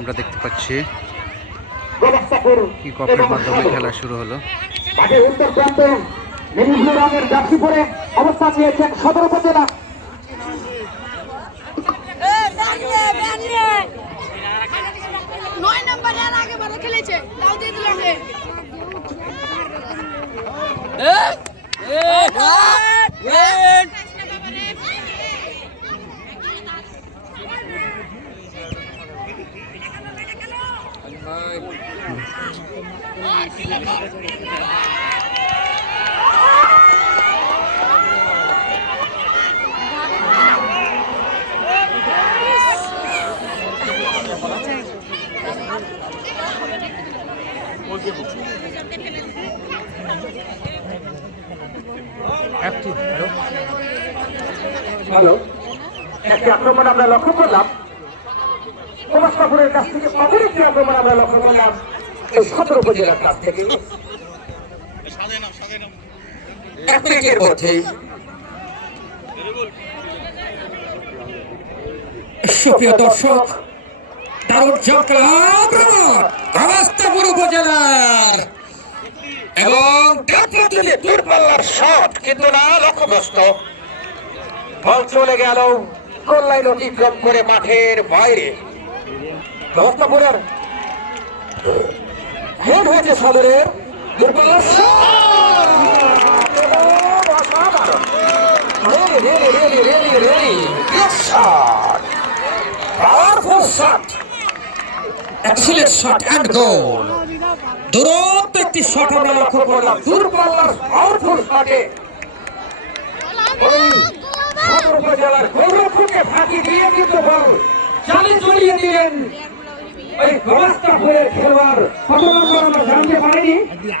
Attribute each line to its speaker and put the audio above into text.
Speaker 1: আমরা দেখতে পাচ্ছি। কি কপের মাধ্যমে খেলা শুরু হলো।
Speaker 2: মাঠের উত্তর প্রান্তে নীল ব্লু রঙের জার্সি পরে অবস্থান নিয়েছেন সদর উপজেলা।
Speaker 3: নয় নাম্বার এর আগে ভালো খেলেছে। দিয়ে
Speaker 2: হ্যালো। একটি আক্রমণ আমরা লক্ষ্য করলাম। কুমার কাপুরের কাছ থেকে অপর একটি আক্রমণ আমরা লক্ষ্য করলাম। এই সদর উপজেলার কাছ থেকে। এক মিনিটের মধ্যেই
Speaker 4: সুপ্রিয় দর্শক, দারুণ
Speaker 2: শট, কিন্তু না লক্ষ্যগ্রস্ত বল চলে গেল গোল লাইন অতিক্রম করে মাঠের বাইরে। ব্যবস্থাপুরের হেড হয়েছে সদরের.
Speaker 4: এক্সিলেন্ট শট অ্যান্ড গোল দুরন্ত একটি শট আমরা লক্ষ্য করলাম
Speaker 2: দূরপাল্লার পাওয়ারফুল শটে উপজেলার গৌরবকে ফাঁকি দিয়ে কিন্তু বল। চালে চড়িয়ে দিলেন ওই গবাস্তা হয়ে খেলোয়াড় কত নম্বর আমরা জানতে পারিনি।